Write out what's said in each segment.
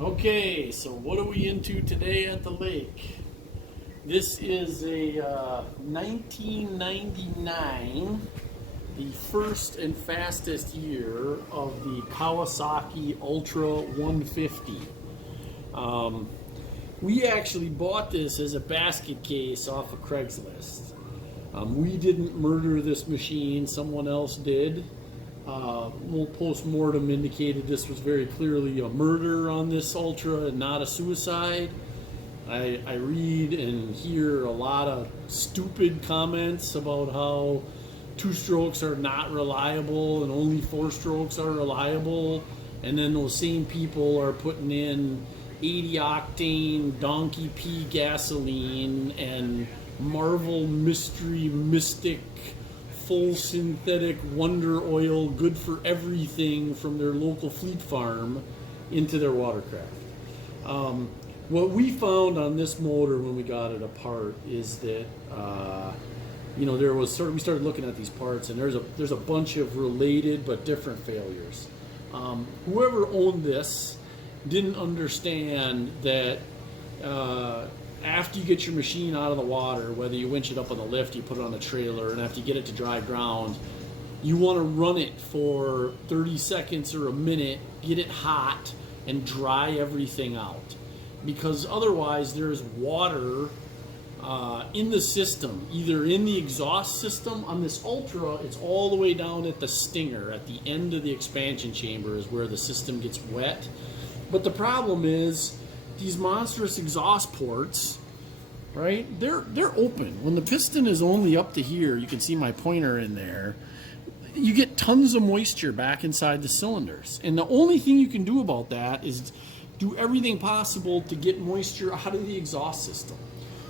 Okay, so what are we into today at the lake? This is a 1999, the first and fastest year of the Kawasaki Ultra 150. We actually bought this as a basket case off of Craigslist. We didn't murder this machine, someone else did. Post-mortem indicated this was very clearly a murder on this Ultra and not a suicide. I read and hear a lot of stupid comments about how two-strokes are not reliable and only four-strokes are reliable, and then those same people are putting in 80-octane donkey pee gasoline and Marvel Mystery Mystic full synthetic wonder oil good for everything from their local fleet farm into their watercraft. What we found on this motor when we got it apart is that we started looking at these parts, and there's a bunch of related but different failures. Whoever owned this didn't understand that after you get your machine out of the water, whether you winch it up on the lift, you put it on the trailer, and after you get it to dry ground, you want to run it for 30 seconds or a minute, get it hot, and dry everything out. Because otherwise there's water in the system, either in the exhaust system. On this Ultra, it's all the way down at the stinger, at the end of the expansion chamber is where the system gets wet. But the problem is, these monstrous exhaust ports, right? They're open. When the piston is only up to here, you can see my pointer in there, you get tons of moisture back inside the cylinders. And the only thing you can do about that is do everything possible to get moisture out of the exhaust system.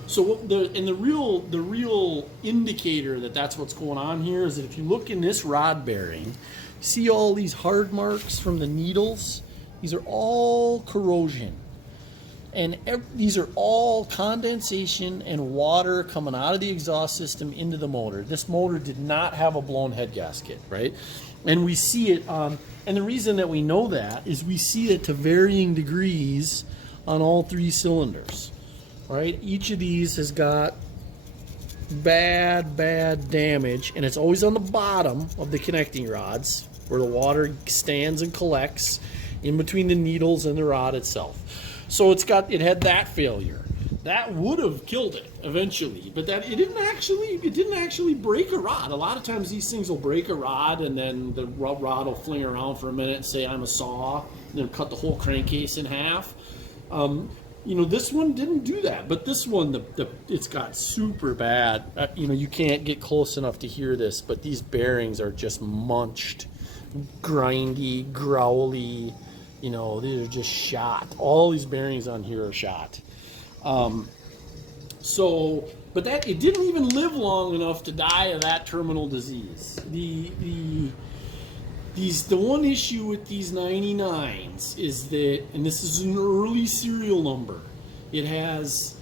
So the real indicator that that's what's going on here is that if you look in this rod bearing, see all these hard marks from the needles? These are all corrosion. And these are all condensation and water coming out of the exhaust system into the motor. This motor did not have a blown head gasket, right? And we see it on, and the reason that we know that is we see it to varying degrees on all three cylinders, right? Each of these has got bad damage, and it's always on the bottom of the connecting rods where the water stands and collects in between the needles and the rod itself. So it had that failure. That would have killed it eventually, but it didn't actually break a rod. A lot of times these things will break a rod, and then the rod will fling around for a minute and say, "I'm a saw," and then cut the whole crankcase in half. This one didn't do that, but this one, it's got super bad. You can't get close enough to hear this, but these bearings are just munched, grindy, growly. These are just shot. All these bearings on here are shot. But it didn't even live long enough to die of that terminal disease. The one issue with these 99s is that, and this is an early serial number, it has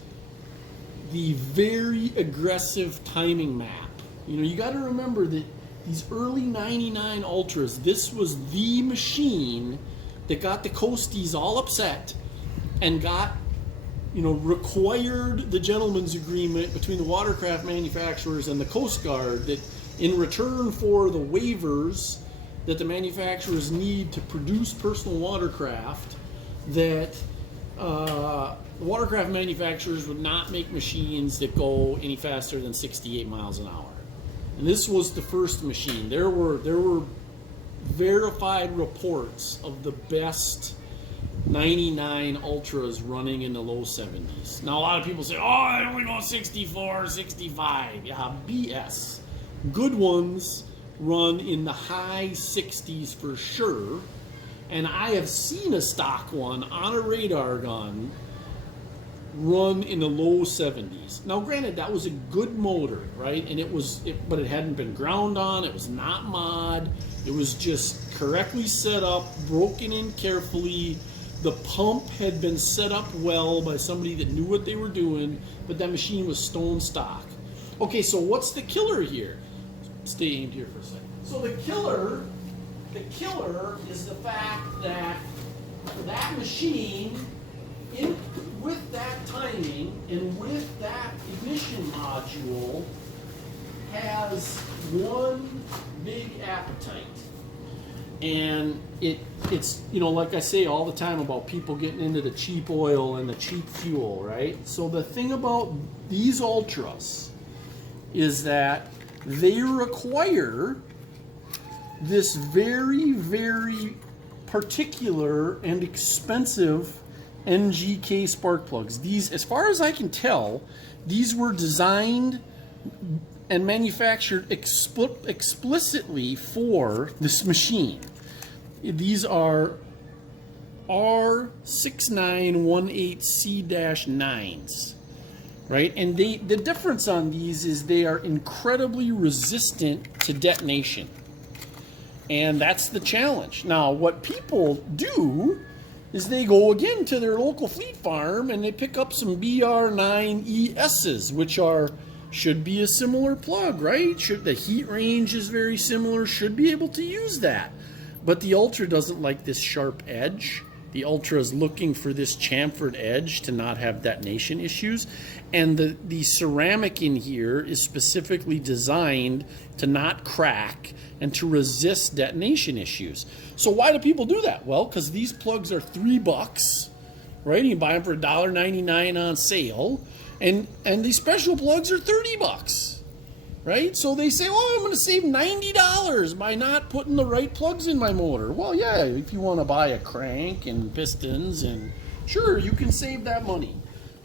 the very aggressive timing map. You got to remember that these early 99 Ultras, this was the machine that got the coasties all upset and required the gentleman's agreement between the watercraft manufacturers and the Coast Guard that in return for the waivers that the manufacturers need to produce personal watercraft, that the watercraft manufacturers would not make machines that go any faster than 68 miles an hour. And this was the first machine. There were verified reports of the best 99 Ultras running in the low 70s. Now a lot of people say, "Oh, I only go 64, 65. Yeah, BS. Good ones run in the high 60s for sure. And I have seen a stock one on a radar gun run in the low 70s. Now granted, that was a good motor, right? And but it hadn't been ground on, it was not mod, it was just correctly set up, broken in carefully. The pump had been set up well by somebody that knew what they were doing, but that machine was stone stock. Okay, so what's the killer here? Stay aimed here for a second. So the killer is the fact that that machine, with that timing and with that ignition module, has one big appetite. And it's, you know, like I say all the time about people getting into the cheap oil and the cheap fuel, right? So the thing about these Ultras is that they require this very, very particular and expensive NGK spark plugs. These, as far as I can tell, these were designed and manufactured explicitly for this machine. These are R6918C-9s, right? And the difference on these is they are incredibly resistant to detonation. And that's the challenge. Now, what people do is they go again to their local fleet farm and they pick up some BR9ESs, which should be a similar plug, right? The heat range is very similar, should be able to use that. But the Ultra doesn't like this sharp edge. The Ultra is looking for this chamfered edge to not have detonation issues. And the ceramic in here is specifically designed to not crack and to resist detonation issues. So why do people do that? Well, because these plugs are $3, right? You can buy them for $1.99 on sale. And these special plugs are $30, right? So they say, oh, I'm going to save $90 by not putting the right plugs in my motor. Well, yeah, if you want to buy a crank and pistons, and sure, you can save that money.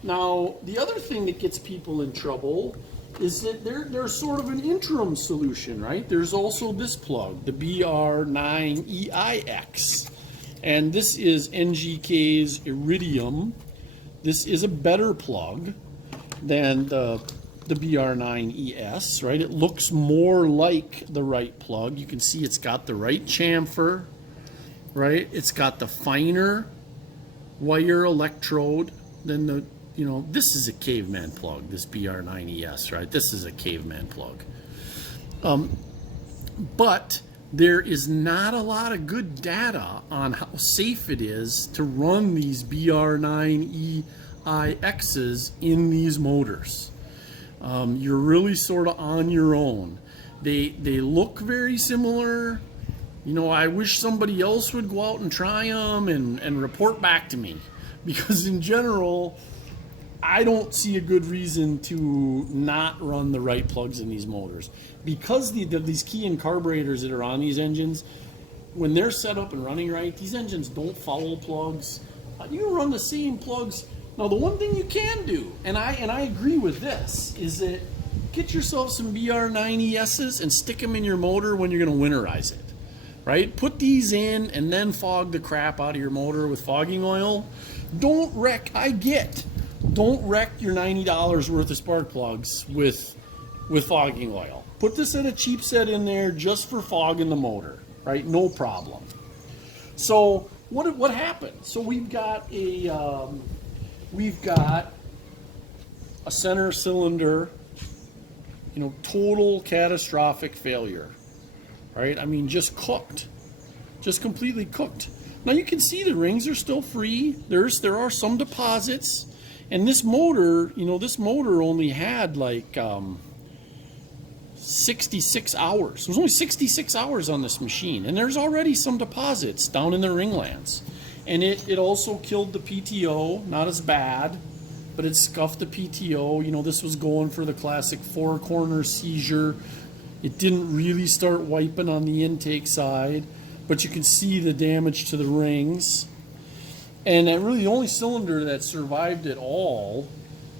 Now, the other thing that gets people in trouble is that there's sort of an interim solution, right? There's also this plug, the BR9EIX. And this is NGK's Iridium. This is a better plug than the BR9ES, right? It looks more like the right plug. You can see it's got the right chamfer, right? It's got the finer wire electrode than the, you know, this is a caveman plug, this BR9ES, right? This is a caveman plug. But there is not a lot of good data on how safe it is to run these BR9EIXs in these motors. You're really sort of on your own. They look very similar. You know, I wish somebody else would go out and try them and report back to me, because in general, I don't see a good reason to not run the right plugs in these motors. Because these key-in carburetors that are on these engines, when they're set up and running right, these engines don't follow plugs. You can run the same plugs. Now, the one thing you can do, and I agree with this, is that get yourself some BR9ESs and stick them in your motor when you're going to winterize it, right? Put these in and then fog the crap out of your motor with fogging oil. Don't wreck your $90 worth of spark plugs with fogging oil. Put this in a cheap set in there just for fogging the motor, right? No problem. So what happened? So we've got a center cylinder, you know, total catastrophic failure, right? I mean, just cooked, just completely cooked. Now you can see the rings are still free. There are some deposits. And this motor, you know, this motor only had like 66 hours. There's only 66 hours on this machine. And there's already some deposits down in the ringlands. And it also killed the PTO, not as bad, but it scuffed the PTO. You know, this was going for the classic four-corner seizure. It didn't really start wiping on the intake side, but you can see the damage to the rings. And really the only cylinder that survived it all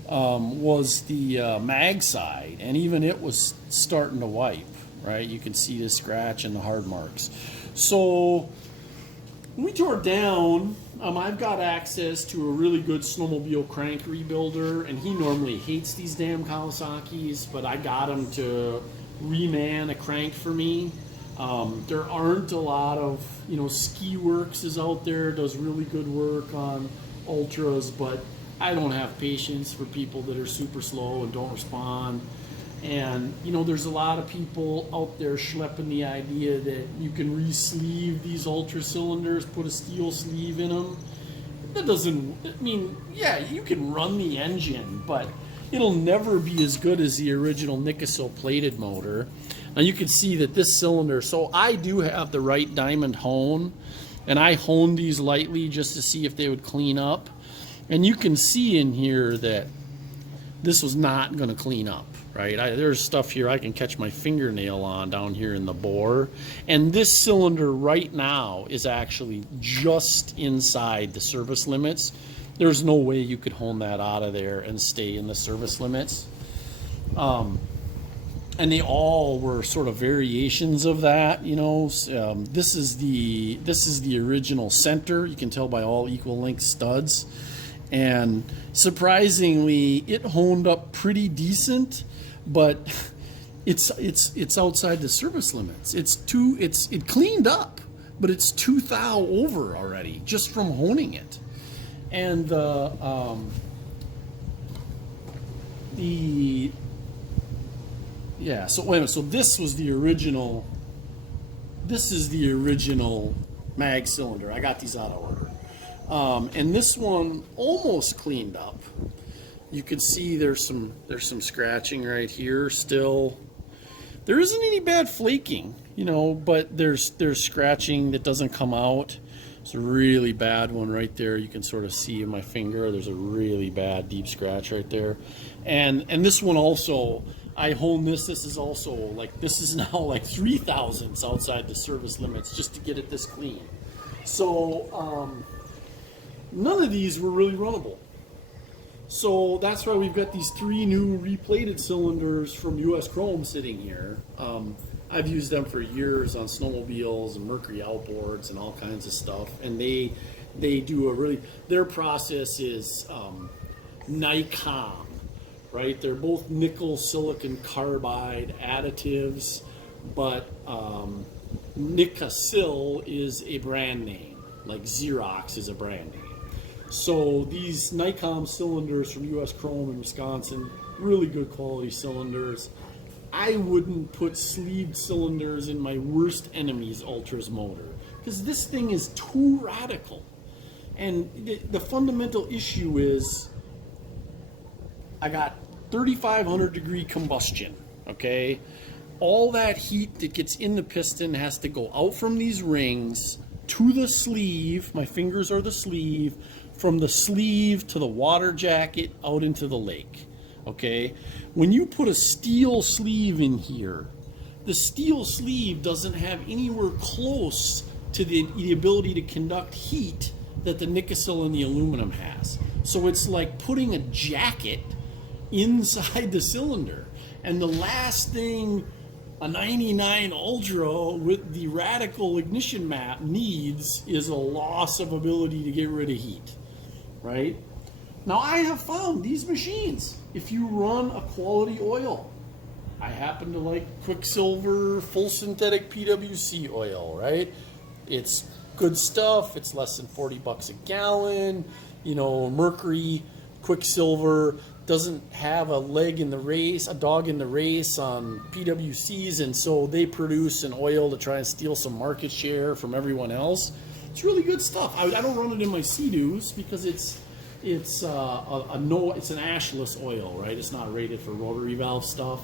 was the mag side, and even it was starting to wipe, right? You can see the scratch and the hard marks. So when we tore it down, I've got access to a really good snowmobile crank rebuilder, and he normally hates these damn Kawasaki's, but I got him to reman a crank for me. There aren't a lot of, you know, Ski Works is out there, does really good work on Ultras, but I don't have patience for people that are super slow and don't respond. And, you know, there's a lot of people out there schlepping the idea that you can re-sleeve these Ultra cylinders, put a steel sleeve in them. That doesn't, I mean, yeah, you can run the engine, but it'll never be as good as the original Nikasil plated motor. Now you can see that this cylinder, so I do have the right diamond hone, and I honed these lightly just to see if they would clean up. And you can see in here that this was not going to clean up, right? There's stuff here I can catch my fingernail on down here in the bore. And this cylinder right now is actually just inside the service limits. There's no way you could hone that out of there and stay in the service limits. And they all were sort of variations of that, you know. This is the original center. You can tell by all equal length studs. And surprisingly, it honed up pretty decent, but it's outside the service limits. It cleaned up, but it's 2 thou over already just from honing it. And yeah, so wait a minute, so this was the original, this is the original mag cylinder. I got these out of order. And this one almost cleaned up. You can see there's some scratching right here still. There isn't any bad flaking, you know, but there's scratching that doesn't come out. It's a really bad one right there. You can sort of see in my finger. There's a really bad deep scratch right there. And this one also, I honed this. This is also like, this is now like 3 thousandths outside the service limits just to get it this clean. So none of these were really runnable. So that's why we've got these 3 new replated cylinders from US Chrome sitting here. I've used them for years on snowmobiles and Mercury outboards and all kinds of stuff. And they do a really, their process is NICOM, right? They're both nickel silicon carbide additives, but Nikasil is a brand name, like Xerox is a brand name. So these NICOM cylinders from US Chrome in Wisconsin, really good quality cylinders. I wouldn't put sleeved cylinders in my worst enemy's Ultra's motor because this thing is too radical. And the fundamental issue is I got 3,500 degree combustion, okay? All that heat that gets in the piston has to go out from these rings to the sleeve. My fingers are the sleeve. From the sleeve to the water jacket out into the lake. Okay, when you put a steel sleeve in here, the steel sleeve doesn't have anywhere close to the ability to conduct heat that the Nikasil and the aluminum has. So it's like putting a jacket inside the cylinder. And the last thing a 99 Ultra with the radical ignition map needs is a loss of ability to get rid of heat, right? Now I have found these machines, if you run a quality oil, I happen to like Quicksilver full synthetic PWC oil, right? It's good stuff. It's less than 40 bucks a gallon. You know, Mercury, Quicksilver doesn't have a leg in the race, a dog in the race on PWCs, and so they produce an oil to try and steal some market share from everyone else. It's really good stuff. I don't run it in my Sea-Doos because it's an ashless oil, right? It's not rated for rotary valve stuff,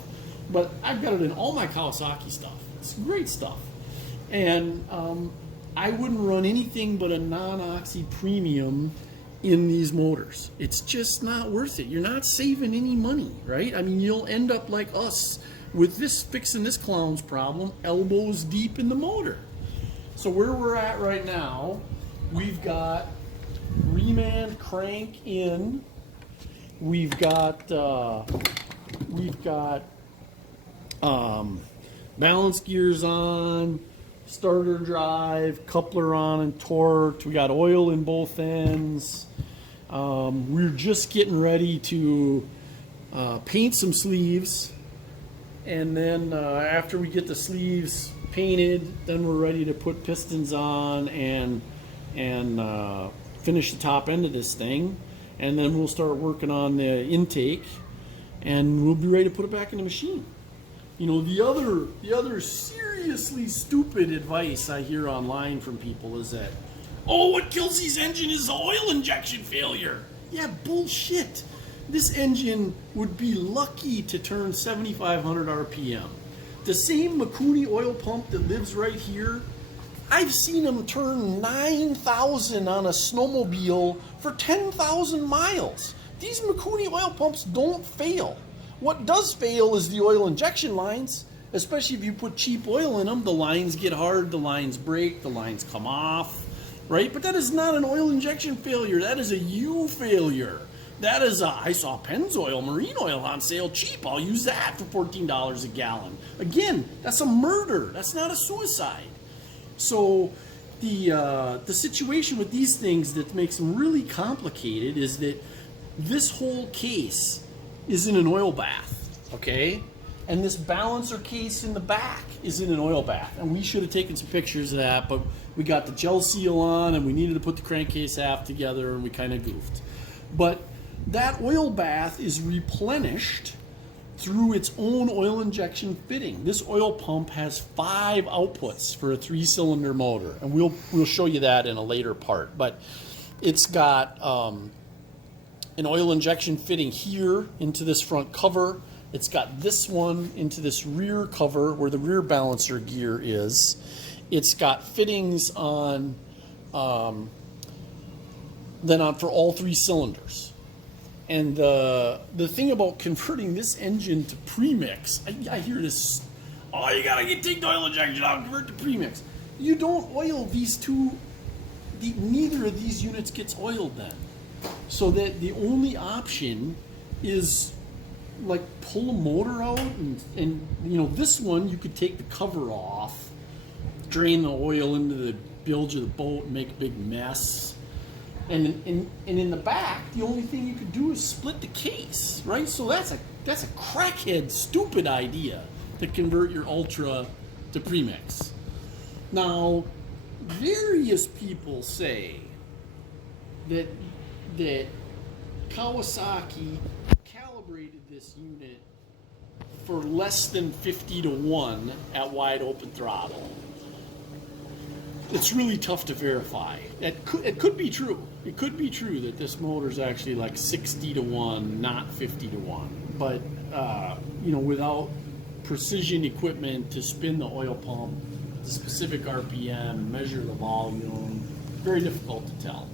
but I've got it in all my Kawasaki stuff. It's great stuff. And I wouldn't run anything but a non-oxy premium in these motors. It's just not worth it. You're not saving any money, right? I mean, you'll end up like us with this, fixing this clown's problem, elbows deep in the motor. So where we're at right now, we've got remand crank in, we've got balance gears on, starter drive, coupler on and torqued. We got oil in both ends. We're just getting ready to paint some sleeves, and then after we get the sleeves painted, then we're ready to put pistons on and finish the top end of this thing, and then we'll start working on the intake. and we'll be ready to put it back in the machine. You know, the other seriously stupid advice I hear online from people is that, oh, what kills these engines is the oil injection failure. Yeah, bullshit. This engine would be lucky to turn 7,500 RPM. The same Mikuni oil pump that lives right here, I've seen them turn 9,000 on a snowmobile for 10,000 miles. These Mikuni oil pumps don't fail. What does fail is the oil injection lines, especially if you put cheap oil in them. The lines get hard, the lines break, the lines come off, right? But that is not an oil injection failure. That is a U failure. That is I saw Pennzoil marine oil on sale cheap. I'll use that for $14 a gallon. Again, that's a murder. That's not a suicide. So the situation with these things that makes them really complicated is that this whole case is in an oil bath, okay? And this balancer case in the back is in an oil bath. And we should have taken some pictures of that, but we got the gel seal on and we needed to put the crankcase half together and we kind of goofed. But that oil bath is replenished through its own oil injection fitting. This oil pump has 5 outputs for a 3-cylinder motor, and we'll show you that in a later part. But it's got an oil injection fitting here into this front cover. It's got this one into this rear cover where the rear balancer gear is. It's got fittings on for all 3 cylinders. And the thing about converting this engine to premix, I hear this, oh, you gotta take the oil injection out and convert to premix. You don't oil these two, neither of these units gets oiled then. So that the only option is like pull a motor out and you know, this one you could take the cover off, drain the oil into the bilge of the boat and make a big mess. And in the back, the only thing you could do is split the case, right? So that's a crackhead, stupid idea to convert your Ultra to premix. Now, various people say that Kawasaki calibrated this unit for less than 50 to 1 at wide open throttle. It's really tough to verify. It could be true. It could be true that this motor is actually like 60 to 1, not 50 to 1. But, you know, without precision equipment to spin the oil pump, the specific RPM, measure the volume, very difficult to tell.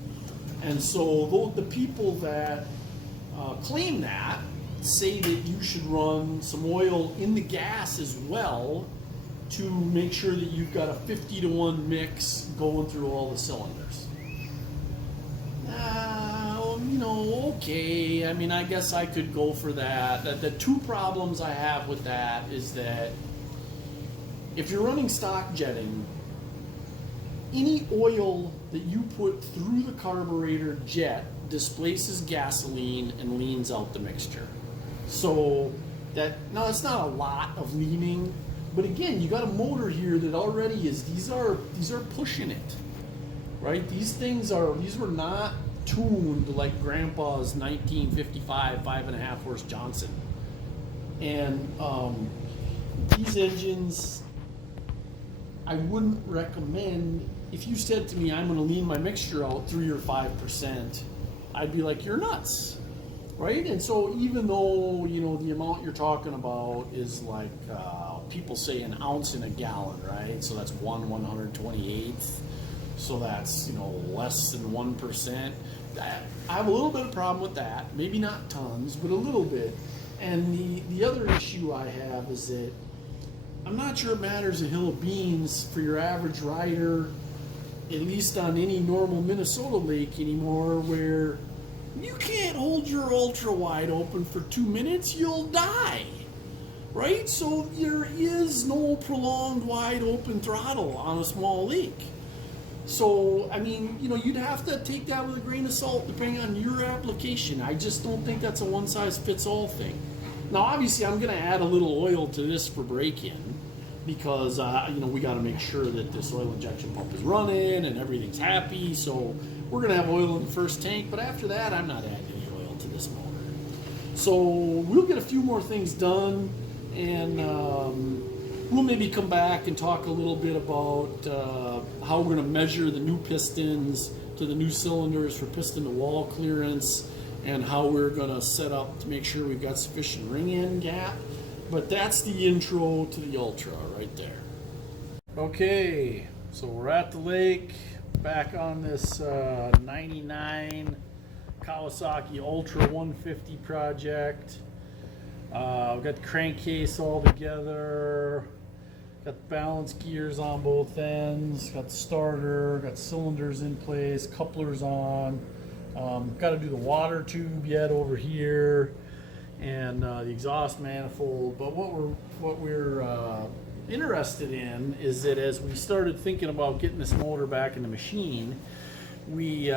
And so the people that claim that say that you should run some oil in the gas as well to make sure that you've got a 50 to 1 mix going through all the cylinders. You know, okay, I mean, I guess I could go for that. The 2 problems I have with that is that if you're running stock jetting, any oil that you put through the carburetor jet displaces gasoline and leans out the mixture. So now it's not a lot of leaning, but again, you got a motor here that already is, these are pushing it, right? These were not tuned like Grandpa's 1955 5.5 horse Johnson. And these engines, I wouldn't recommend. If you said to me, I'm going to lean my mixture out 3 or 5%, I'd be like, you're nuts, right? And so even though, you know, the amount you're talking about is like, people say an ounce in a gallon, right? So that's 1/128th. So that's, you know, less than 1%. I have a little bit of problem with that. Maybe not tons, but a little bit. And the other issue I have is that I'm not sure it matters a hill of beans for your average rider, at least on any normal Minnesota lake anymore, where you can't hold your Ultra wide open for 2 minutes, you'll die, right? So there is no prolonged wide open throttle on a small lake. So, I mean, you know, you'd have to take that with a grain of salt depending on your application. I just don't think that's a one-size-fits-all thing. Now, obviously, I'm going to add a little oil to this for break-in because, you know, we got to make sure that this oil injection pump is running and everything's happy. So we're going to have oil in the first tank. But after that, I'm not adding any oil to this motor. So we'll get a few more things done, and we'll maybe come back and talk a little bit about how we're going to measure the new pistons to the new cylinders for piston to wall clearance, and how we're going to set up to make sure we've got sufficient ring end gap. But that's the intro to the Ultra right there. Okay, so we're at the lake, back on this 99 Kawasaki Ultra 150 project. We've got the crankcase all together, got the balance gears on both ends, got the starter, got cylinders in place, couplers on. Got to do the water tube yet over here, and the exhaust manifold. But what we're interested in is that as we started thinking about getting this motor back in the machine, we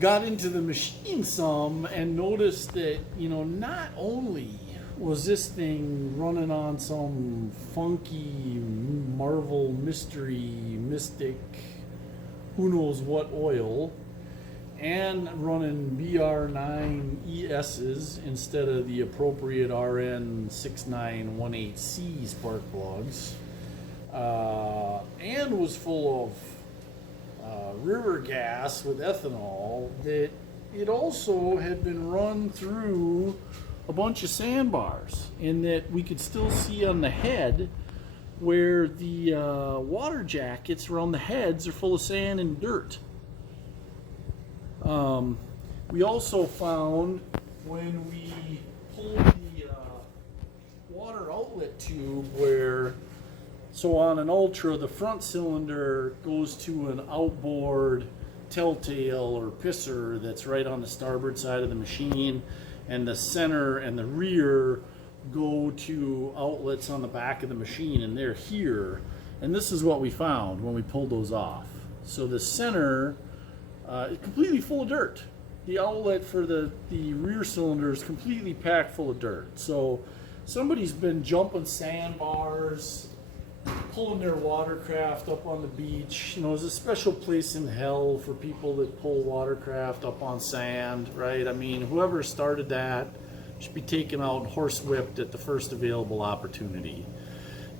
got into the machine some and noticed that, you know, not only was this thing running on some funky Marvel mystery mystic who knows what oil, and running BR9 ES's instead of the appropriate RN6918C spark plugs, and was full of river gas with ethanol, that it also had been run through a bunch of sandbars, and that we could still see on the head where the water jackets around the heads are full of sand and dirt. We also found when we pulled the water outlet tube where, so on an Ultra, the front cylinder goes to an outboard telltale or pisser that's right on the starboard side of the machine, and the center and the rear go to outlets on the back of the machine, and they're here. And this is what we found when we pulled those off. So the center is completely full of dirt. The outlet for the rear cylinder is completely packed full of dirt. So somebody's been jumping sandbars, pulling their watercraft up on the beach. You know, there's a special place in hell for people that pull watercraft up on sand, right? I mean, whoever started that should be taken out and horsewhipped at the first available opportunity.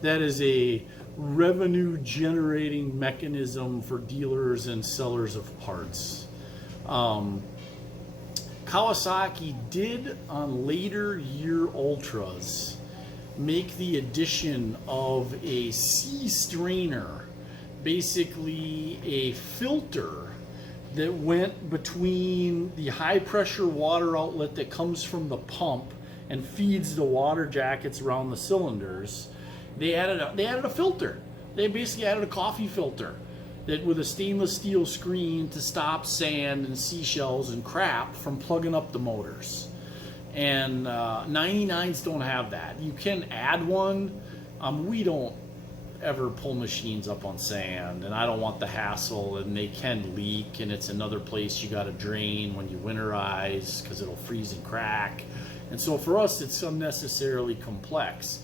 That is a revenue generating mechanism for dealers and sellers of parts. Kawasaki did on later year Ultras make the addition of a sea strainer, basically a filter that went between the high pressure water outlet that comes from the pump and feeds the water jackets around the cylinders. They added a filter. They basically added a coffee filter that with a stainless steel screen to stop sand and seashells and crap from plugging up the motors. And 99s don't have that. You can add one. We don't ever pull machines up on sand, and I don't want the hassle, and they can leak, and it's another place you got to drain when you winterize because it'll freeze and crack. And so for us, it's unnecessarily complex.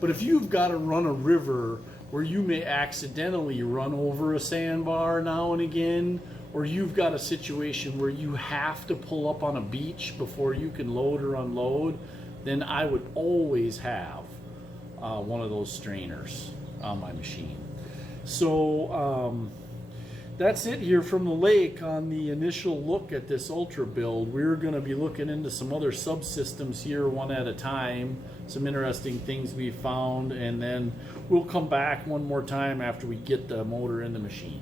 But if you've got to run a river where you may accidentally run over a sandbar now and again, or you've got a situation where you have to pull up on a beach before you can load or unload, then I would always have one of those strainers on my machine. So that's it here from the lake on the initial look at this Ultra build. We're going to be looking into some other subsystems here one at a time, some interesting things we found, and then we'll come back one more time after we get the motor in the machine.